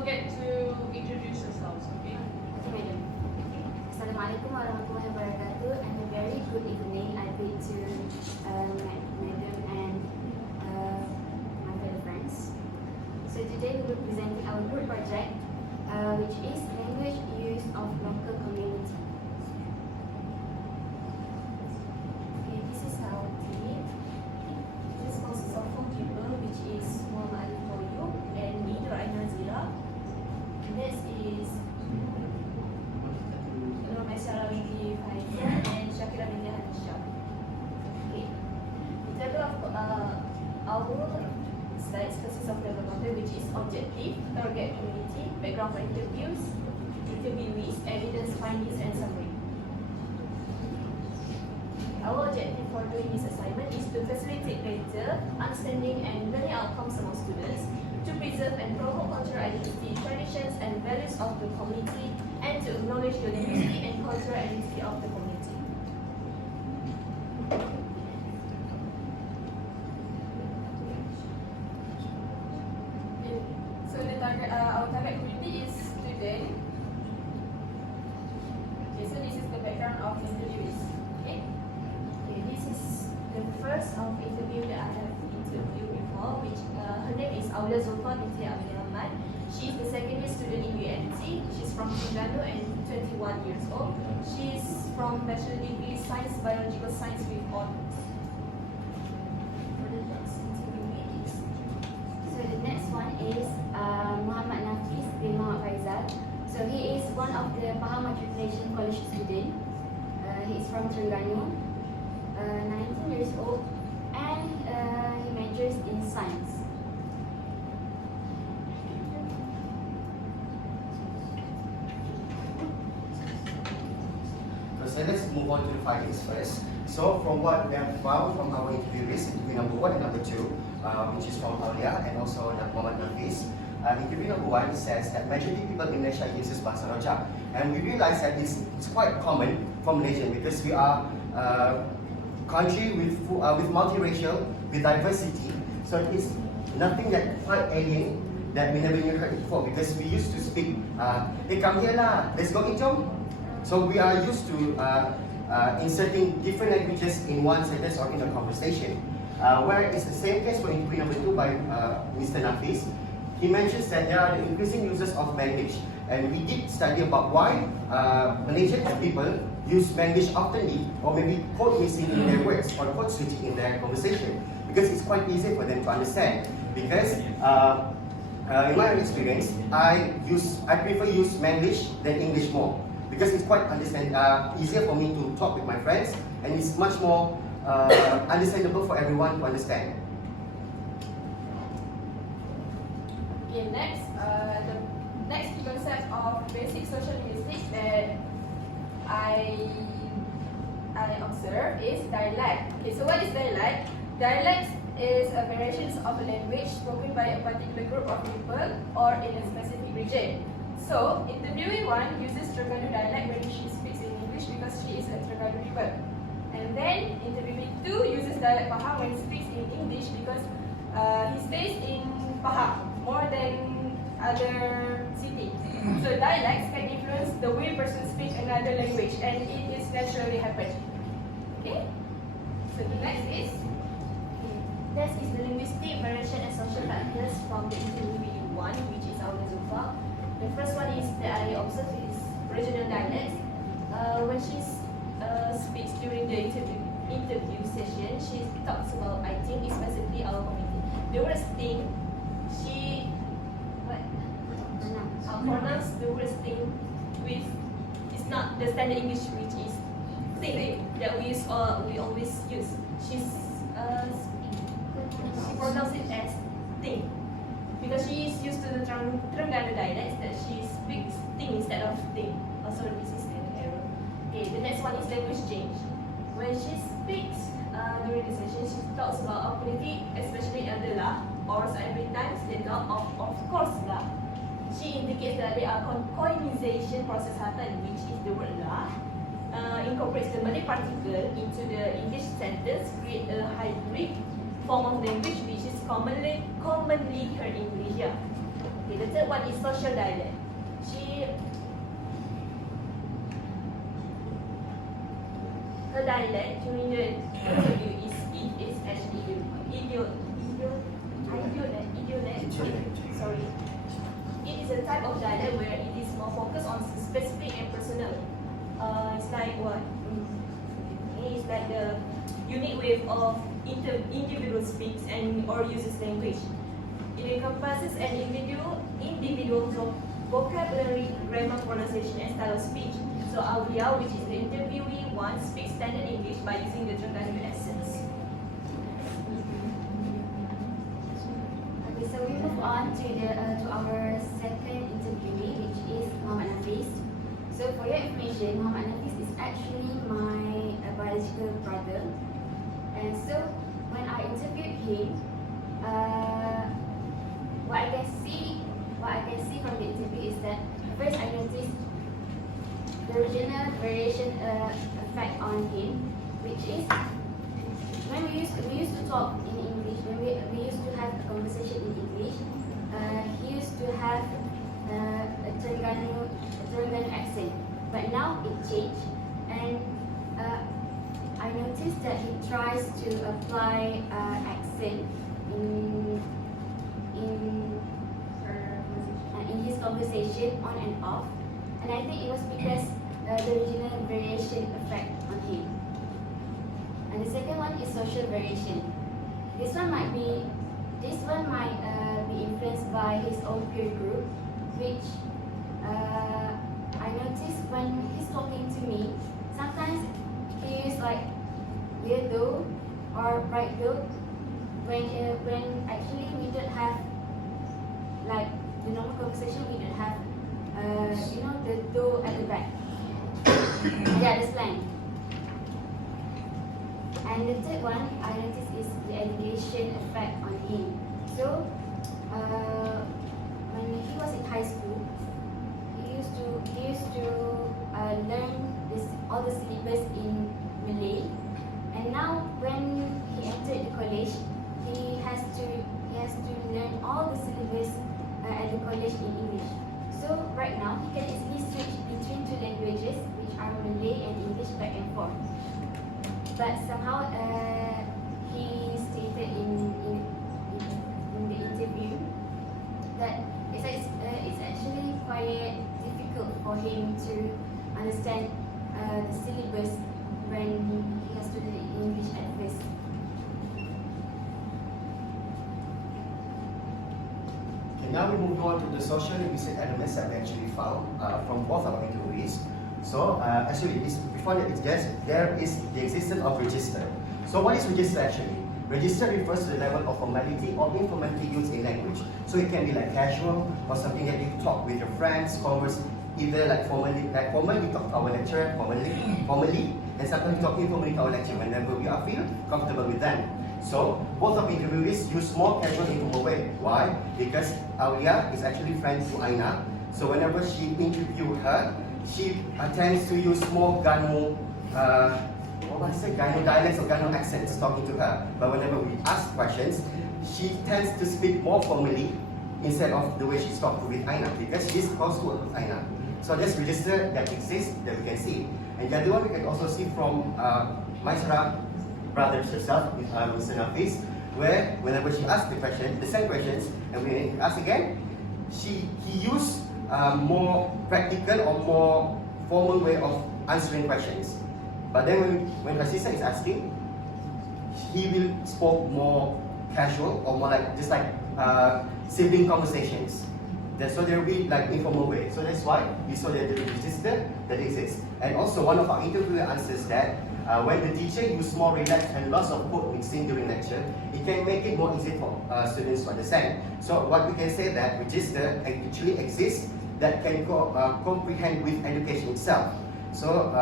forget to introduce yourselves, okay? Okay, madam. Assalamualaikum warahmatullahi wabarakatuh, and a very good evening I bid to madam and my fellow friends. So today we will present our group project, which is language use of local community. Okay, this is our team. This consists of 4 people, which is MUHAMAD and me, HAZIRAH. This is MAISARAH binti FAIZAL and SYAKIRAH binti HANISHAM. Okay. In terms of our slides consists of level content, which is objective, target community, background for interviews, interviewees, evidence findings, and summary. Our objective for doing this assignment is to facilitate better understanding and learning outcomes among students, to preserve and promote cultural identity, traditions, and values of the community, and to acknowledge the linguistic and cultural identity of the community. So our target community is student. Okay, so this is the background of interviewees. Okay. Okay, this is the first of interview that I have interviewed before, which her name is ABDULLAH binti MUHAMAD. She is the second year student in UNT. She's from Terengganu and 21 years old. She's from Bachelor Degree Science, Biological Science with honors. So the next one is Muhammad Nafis bin Muhammad FAIZAL. So he is one of the Pahang Matriculation College student. He is from Terengganu, 19 years old, and he majors in science. So let's move on to the findings first. So from what we have found from our interviewees, interview number 1 and number 2, which is from Aulia and also Muhammad Nafis. Interview number 1 says that majority people in Malaysia uses bahasa Rojak, and we realize that it's quite common for Malaysia because we are a country with multiracial, with diversity. So it's nothing that quite alien that we never knew heard before, because we used to speak, hey, come here lah, let's go eat jom. So we are used to inserting different languages in one sentence or in a conversation. Where it's the same case for interview number 2 by Mr. Nafis. He mentions that there are the increasing uses of language, and we did study about why Malaysian people use language oftenly, or maybe quote missing in their words or quote switching in their conversation, because it's quite easy for them to understand. Because in my experience, I prefer use Manglish than English more, because it's quite easier for me to talk with my friends, and it's much more understandable for everyone to understand. Okay, next, the next concept of basic social linguistics that I observe is dialect. Okay, so what is dialect? Dialect is a variation of a language spoken by a particular group of people or in a specific region. So, interviewee 1 uses Terengganu dialect when she speaks in English because she is a Terengganu people. And then, interviewee 2 uses dialect Pahang when he speaks in English because he stays in Pahang more than other cities. So, dialects can influence the way person speaks another language, and it is naturally happen. Okay? So, the next is? This is the linguistic variation and social factors from the interviewee 1, which is ABDULLAH. The first one is that I observed is regional dialects. When she speaks during the interview session, she talks about, I think, especially our community. The word "thing," she pronounce the word "thing" with, it's not the standard English, which is "thing" that we always use. She pronounces it as "thing." Because she is used to the Terengganu dialects that she speaks "thing" instead of "thing." Also, this is an error. Okay, the next one is language change. When she speaks during the session, she talks about our community, especially ABDULLAH, or every time they talk of course lah. She indicates that there are coinization process happen, which is the word lah, incorporates the Malay particle into the English sentence, create a hybrid form of language which is commonly heard in Malaysia. Okay, the third one is social dialect. Her dialect during the interview is actually idiolect. Sorry. It is a type of dialect where it is more focused on specific and personal. It's like what? It's like the unique way of individual speaks and or uses language. It encompasses an individual vocabulary, grammar, pronunciation, and style of speech. So Aulia, which is the interviewee one, speaks standard English by using the Terengganu accents. Okay, so we move on to our second interviewee, which is Muhammad Nafis. So for your information, Muhammad Nafis is actually my biological brother. And so when I interviewed him, what I can see from the interview is that first I noticed the regional variation effect on him, which is when we used to talk in English, when we used to have a conversation in English, he used to have a Terengganu accent, but now it changed, and I noticed that he tries to apply accent in his conversation on and off, and I think it was because the regional variation effect on him. And the second one is social variation. This one might be influenced by his own peer group, which I noticed when he's talking to me, sometimes he is like weirdo or bright though, when actually we don't have like the normal conversation, we don't have the do at the back. Yeah, the slang. And the third one I noticed is the education effect on him. So when he was in high school, he used to learn all the syllabus in Malay, and now when he entered the college, he has to learn all the syllabus at the college in English. So right now he can easily switch between two languages, which are Malay and English, back and forth. But somehow he stated in the interview that it's actually quite difficult for him to understand the syllabus when he has to learn English at first. Okay, now we move on to the social linguistic elements that we actually found from both our interviewees. So before that, there is the existence of register. So what is register actually? Register refers to the level of formality or informality used in language. So it can be like casual or something that you talk with your friends, converse, either like formally talk to our lecturer, formally, and sometimes we talk informally to our lecturer whenever we are feel comfortable with them. So both of interviewees use more casual informal way. Why? Because Aulia is actually friends to AINAA. So whenever she interview her, she tends to use more Ganu dialects or Ganu accents talking to her. But whenever we ask questions, she tends to speak more formally instead of the way she's talking with AINAA, because she's household with AINAA. So this register that exists that we can see. And the other one we can also see from MAISARAH brothers herself, with Mr. Nafis, where whenever she asks the same questions, and we ask again, he used more practical or more formal way of answering questions. But then when her sister is asking, he will speak more casual or more like just like sibling conversations. So there will be like informal way. So that's why you saw that the register that exists. And also one of our interviewer answers that when the teacher uses more relaxed and lots of quote mixing during lecture, it can make it more easy for students to understand. So what we can say that register actually exists that can comprehend with education itself. So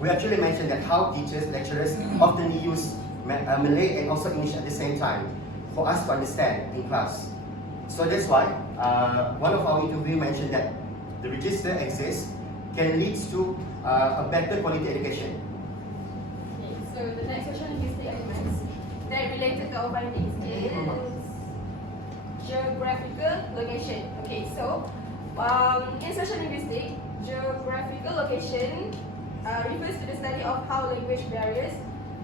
we actually mentioned that how teachers, lecturers often use Malay and also English at the same time for us to understand in class. So that's why one of our interviewees mentioned that the register exists can lead to a better quality education. Okay, so the next question is the elements that related to our findings is geographical location. Okay, so in social linguistics, geographical location refers to the study of how language varies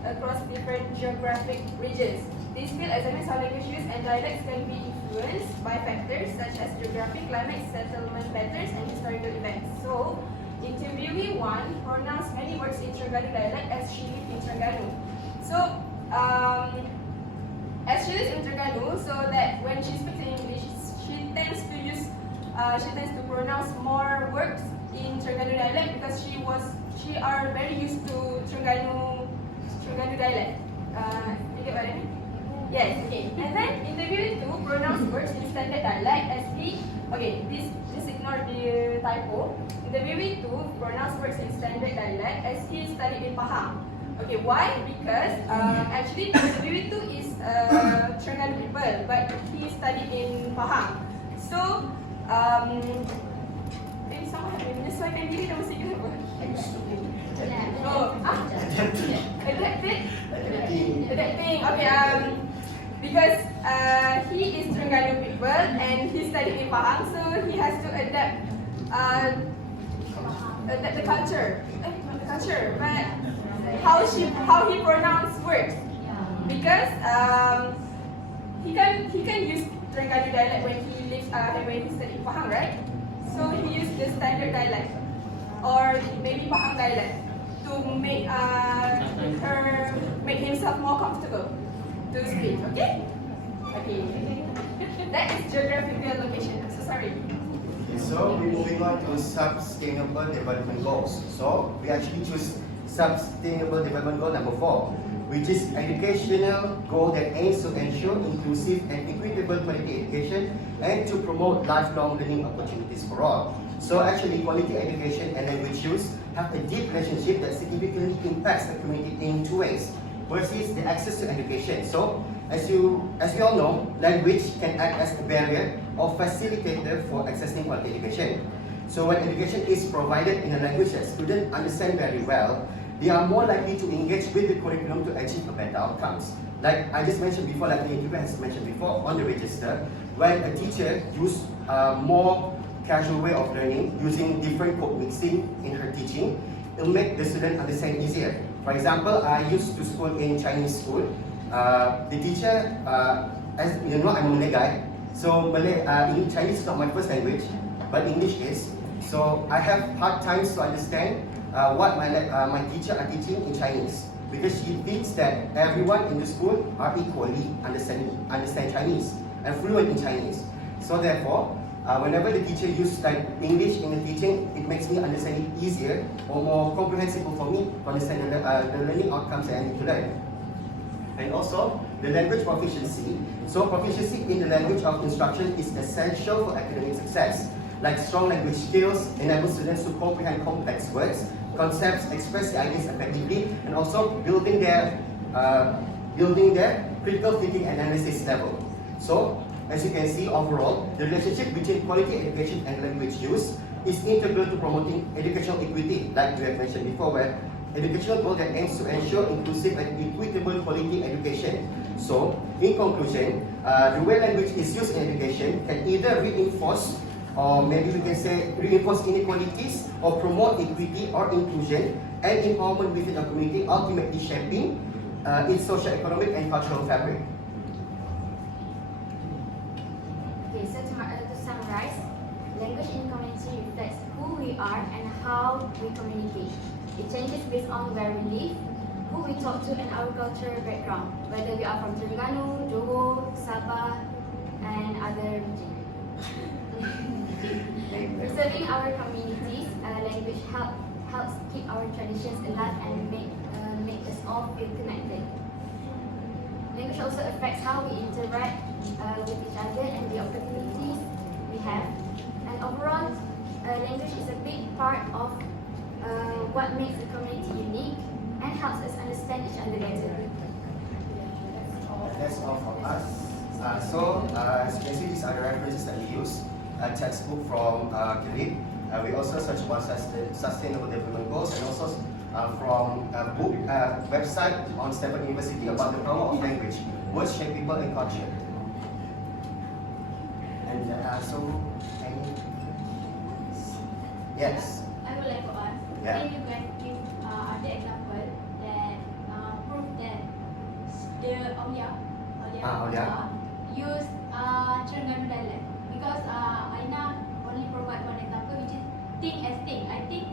across different geographic regions. This field examines how language use and dialects can be influenced by factors such as geographic, climate, settlement patterns, and historical events. So, interviewee 1 pronounced many words in Terengganu dialect as she lived in Terengganu. So, as she lives in Terengganu, so that when she speaks in English, she tends to pronounce more words in Terengganu dialect because she are very used to Terengganu dialect. You get what I mean? Yes, okay. And then interviewee 2 pronounced words in standard dialect as he, okay, just ignore the typo. Interviewee 2 pronounced words in standard dialect as he studied in Pahang. Okay, why? Because actually interviewee 2 is Terengganu people, but he studied in Pahang. So, someone have menyesuaikan diri nama saya kenapa? Oh, adapting. Okay, because he is Terengganu people and he studied in Pahang, so he has to adapt the culture. Not the culture, but how he pronounce words. Because he can use Terengganu dialect when he studied in Pahang, right? So he used the standard dialect or maybe Pahang dialect to make himself more comfortable to speak. Okay. That is geographical location. I'm so sorry. So we're moving on to sustainable development goals. So we actually choose sustainable development goal number 4, which is educational goal that aims to ensure inclusive and equitable quality education and to promote lifelong learning opportunities for all. So actually, quality education and language use have a deep relationship that significantly impacts the community in 2 ways. First is the access to education. So, as we all know, language can act as a barrier or facilitator for accessing quality education. So when education is provided in a language that students understand very well, they are more likely to engage with the curriculum to achieve a better outcomes. Like I just mentioned before, like the interviewer has mentioned before on the register, when a teacher uses more casual way of learning, using different code mixing in her teaching, it will make the student understand easier. For example, I used to school in Chinese school. The teacher, as you know, I'm a Malay guy, so Chinese is not my first language, but English is. So I have hard times to understand what my teacher are teaching in Chinese, because she thinks that everyone in the school are equally understand Chinese and fluent in Chinese. So therefore, whenever the teacher uses like English in the teaching, it makes me understand it easier or more comprehensible for me to understand the learning outcomes that I need to learn. And also, the language proficiency. So proficiency in the language of instruction is essential for academic success. Like strong language skills enable students to comprehend complex words, concepts, express the ideas effectively, and also building their critical thinking and analysis level. So, as you can see, overall, the relationship between quality education and language use is integral to promoting educational equity, like we have mentioned before, where educational goal that aims to ensure inclusive and equitable quality education. So, in conclusion, the way language is used in education can either reinforce, or maybe we can say reinforce inequalities, or promote equity or inclusion and empowerment within a community, ultimately shaping its social, economic, and cultural fabric. Okay, so to summarize, language in community reflects who we are and how we communicate. It changes based on where we live, who we talk to, and our cultural background, whether we are from Terengganu, Johor, Sabah, and other regions. Preserving our communities, language helps keep our traditions alive and make us all feel connected. Language also affects how we interact with each other and the opportunities we have. And overall, language is a big part of what makes a community unique and helps us understand each other better. That's all from us. As you can see, these are the references that we use. A textbook from QAYYUM. We also search about sustainable development goals, and also from a book website on Stanford University about the power of language, words shape people and culture. So, any? Yes. I would like to ask, Yeah. can you guys give other example that prove that the Aulia. use Terengganu dialect? Because AINAA only provide one example, which is think as thing. I think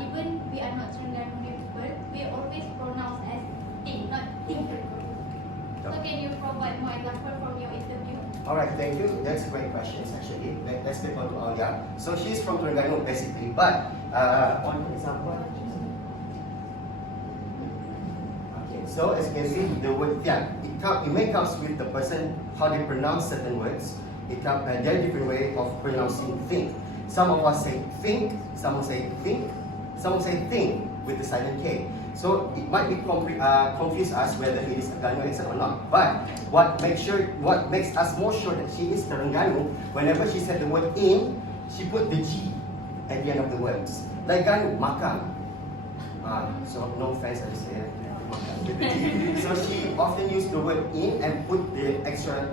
even we are not Terengganu people, we always pronounce as thing, not think. So can you provide more example from your interview? Alright, thank you. That's a great question actually. Let's take on to Aulia. So she's from Terengganu basically, but on example. Okay, so as you can see, the word tiang, it may comes with the person, how they pronounce certain words. There are different ways of pronouncing think. Some of us say think, some will say think, some will say think with the silent K. So it might be confuse us whether it is a Terengganu accent or not. But what makes us more sure that she is Terengganu, whenever she said the word in, she put the G at the end of the words. Like Ganu, makan. So no offense, I say makan with the G. So she often used the word in and put the extra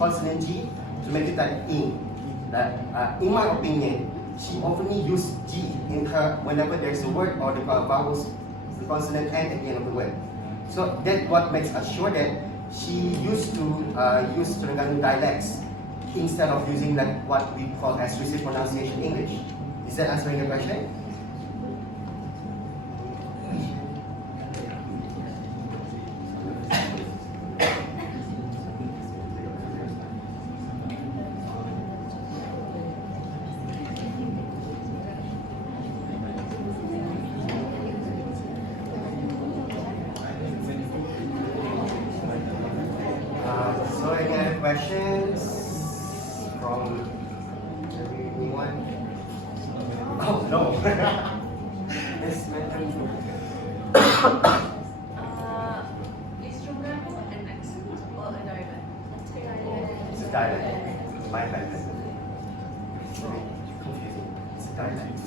consonant G to make it like in. In my opinion, she often uses G in her whenever there's a word or the vowels, the consonant N at the end of the word. So that's what makes us sure that she used to use Terengganu dialects instead of using like what we call as receipt pronunciation English. Is that answering your question? So any other questions from anyone? Oh no. Yes, madam. Is Terengganu an accent or a dialect? It's a dialect. My bad. It's very confusing. It's a dialect.